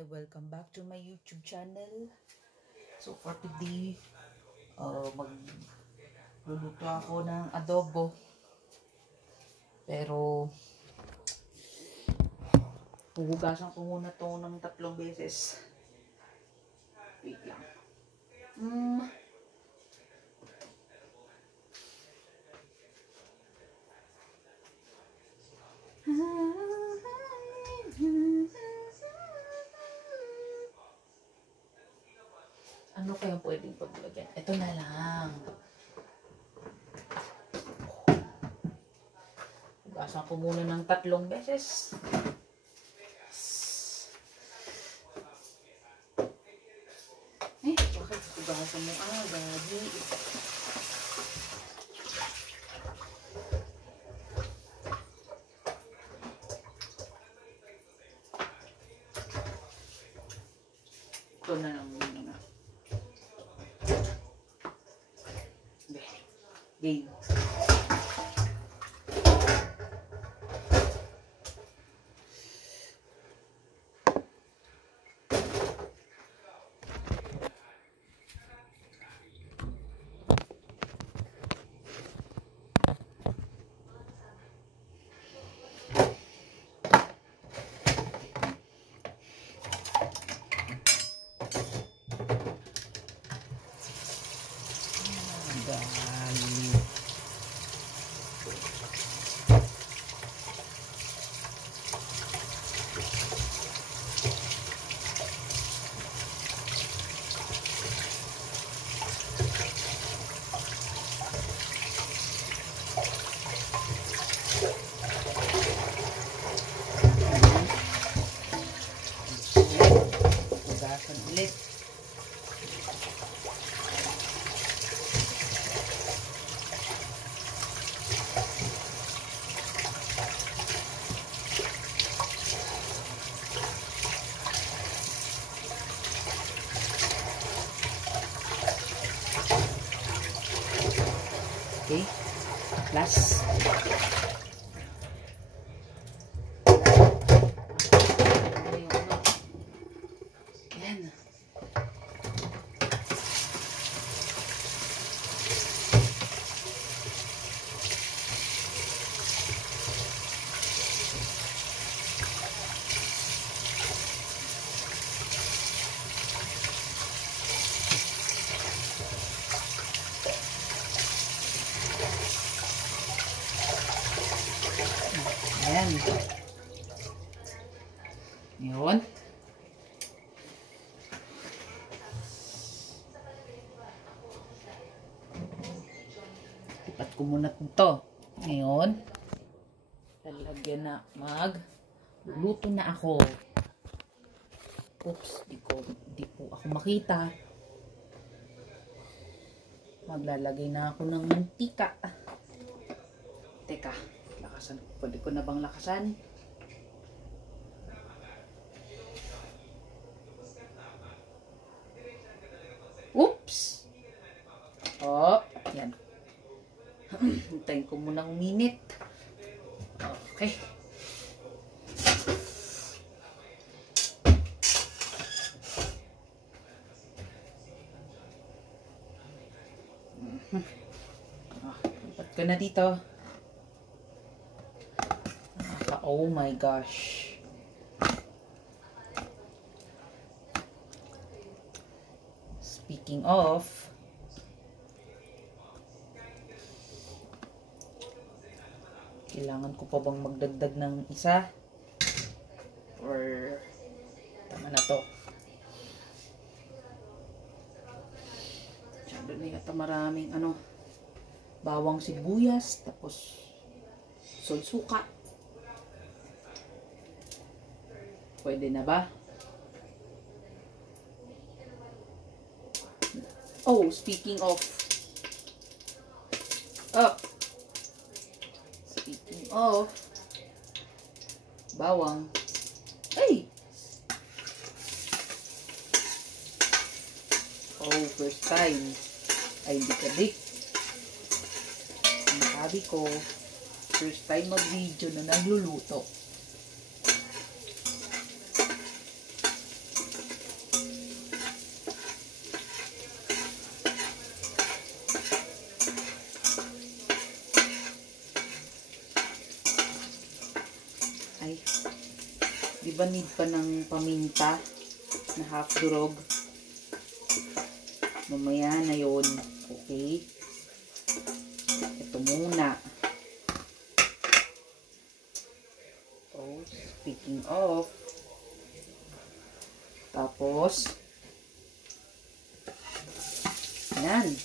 Hi, welcome back to my YouTube channel. So for today, magluluto ako ng adobo. Pero huhugasan ko muna to ng 3 beses. Wait lang. Ano kaya pwedeng paglagyan? Ito na lang. Hugasan ko muna ng 3 beses. Bakit hugasan mo agad? Ito na lang muna. Game. Ulit. Okay. Last. Ayan. Ayan. Yun. Ipat ko muna ito. Ngayon, lalagyan na luluto na ako. Oops, di po ako makita. Maglalagay na ako ng mantika. Teka, lakasan. Pwede ko na bang lakasan? Oops! Oh, yan. Hintayin ko muna ng minute. Okay. Lipat ko na dito. Oh my gosh. Speaking of, kailangan ko pa bang magdagdag ng isa? Or tama na to? Siyempre na yata maraming bawang sibuyas, tapos suka. Pwede na ba? Oh, speaking of bawang. Ay! Oh, first time. Ay, hindi ka dik. Ang sabi ko, first time mag-video na nagluluto. ba need pa ng paminta na half durog? Mamaya na yun. Okay. Ito muna. Oh, speaking of. Tapos, yan.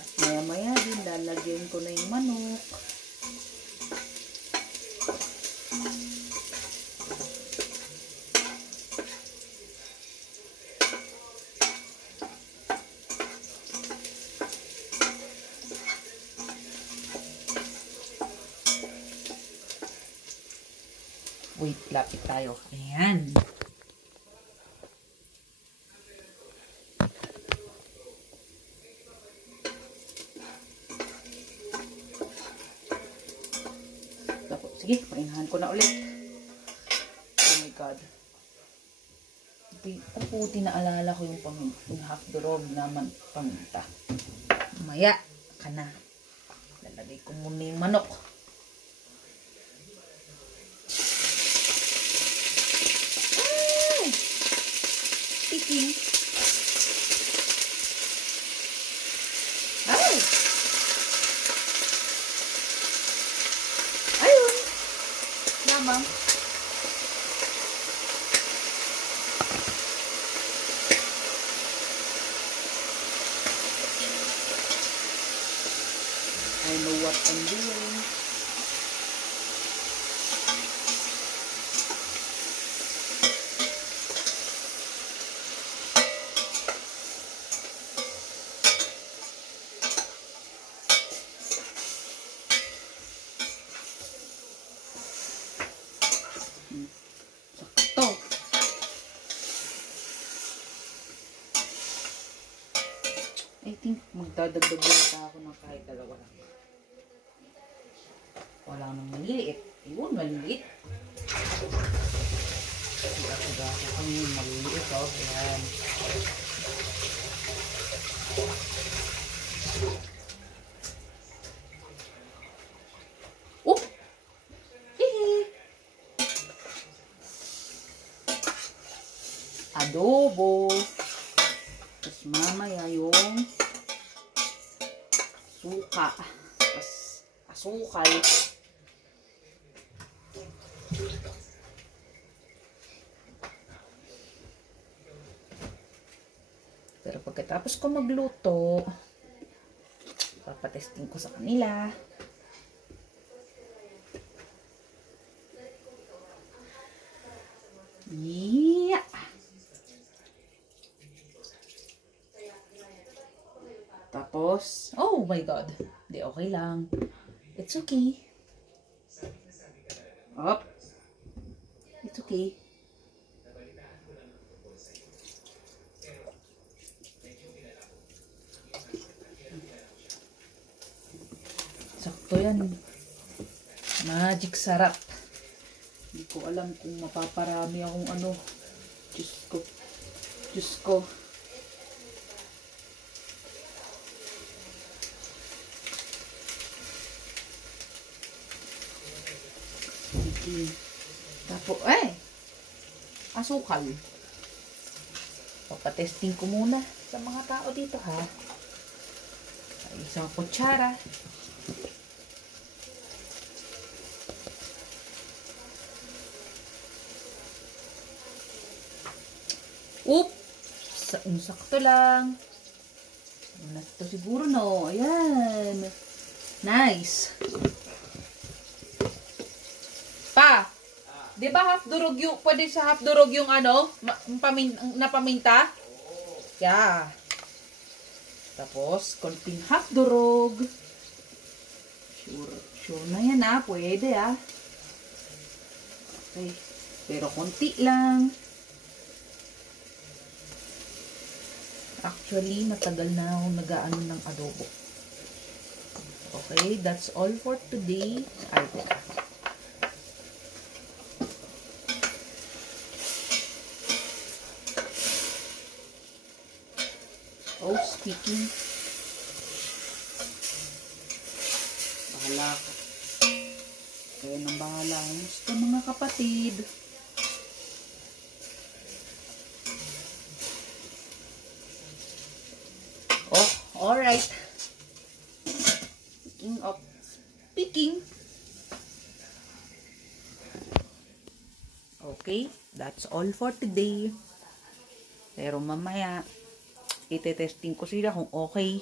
At maya-maya din lalagyan ko na yung manok. Wait, lapit tayo. Ayan. Sige, painahan ko na ulit. Oh my God. Puti naalala ko yung half durog naman paminta. Maya ka na. Lalagay ko muna yung manok. Speaking. Ay! Ayun! Lamang. I know what I'm doing. Sakto. I think magdadagdag yata ako ng kahit dalawa lang. Wala nang maliliit. Ayun, maliliit. Siga-siga ako kung maliliit. Oh, ayan. Oh! Hihi! Adobo. Tapos mamaya yung suka. Tapos asukal. Pero pagkatapos ko magluto, papatesting ko sa kanila. Yeah! Tapos, oh my God. Di okay lang. It's okay. Up. It's okay. Sakto yan. Magic sarap. Hindi ko alam kung mapaparami akong ano. Diyos ko. Diyos ko. Tapos, asukal. Papatesting ko muna sa mga tao dito, ha. Isang kutsara. Sakto lang. Ano to siguro, no? Ayan. Nice. Pa, di ba half durog yung, pwede sa half durog yung ano, napaminta? Yeah. Tapos, konting half durog. Sure na yan, ah. Pwede, ah. Okay. Pero konti lang. Actually, matagal na ako nag-aano ng adobo. Okay, that's all for today. Ay, Picking. Bahala ka. Kaya nang bahala ang gusto mga kapatid. Oh, alright. Speaking of speaking. Okay, that's all for today. Pero mamaya, ite-testing ko sila kung okay.